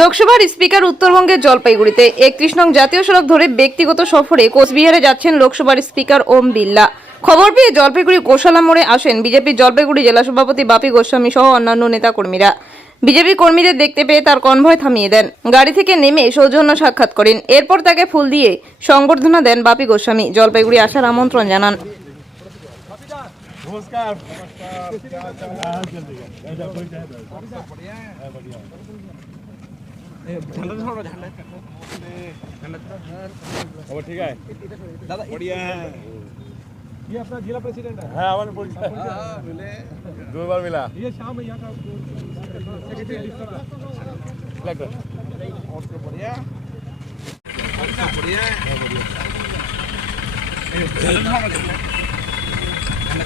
লোকসভার স্পিকার উত্তরবঙ্গের জলপাইগুড়িতে একত্রিশ নং জাতীয় সড়ক ধরে ব্যক্তিগত সফরে কোচবিহারে যাচ্ছেন লোকসভার স্পিকার ওম বিল্লা খবর পেয়ে জলপাইগুড়ি গোশালা মোড়ে আসেন বিজেপি জলপাইগুড়ি জেলা সভাপতি বাপি গোস্বামী সহ অন্যান্য নেতাকর্মীরা বিজেপি কর্মীদের দেখতে পেয়ে তার কনভয় থামিয়ে দেন গাড়ি থেকে নেমে সৌজন্য সাক্ষাৎ করেন এরপর তাকে ফুল দিয়ে সংবর্ধনা দেন বাপি গোস্বামী জলপাইগুড়ি আসার আমন্ত্রণ জানান नमस्कार ठीक है दादा बढ़िया है ये अपना जिला प्रेसिडेंट है हाँ हमारे पुलिस हाँ, हाँ, मिले दो बार मिला ये शाम में यहाँ का कलेक्टर और तो बढ़िया बढ़िया हाँ, बढ़िया ये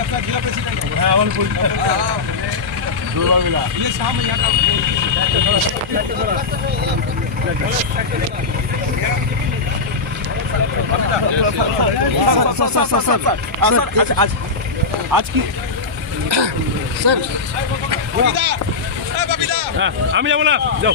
अपना जिला प्रेसिडेंट है अवलपुर दुर्गा मिला ये शाम यहाँ का आज आज की सर আমি যাবো না যাও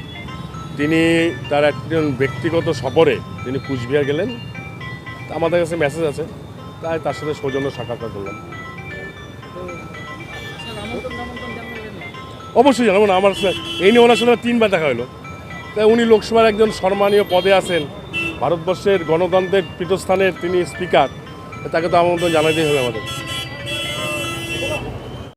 তিনি তার একজন ব্যক্তিগত সফরে তিনি কুচবিহার গেলেন আমাদের কাছে মেসেজ আছে তাই তার সাথে সৌজন্য সাক্ষাৎকার করলাম অবশ্যই জানাবো না আমার এই নিয়ে ওনার সাথে তিনবার দেখা হলো তাই উনি লোকসভার একজন সম্মানীয় পদে আছেন ভারতবর্ষের গণতন্ত্রের পীঠস্থানের তিনি স্পিকার তাকে তো আমন্ত্রণ জানাতেই হবে আমাদের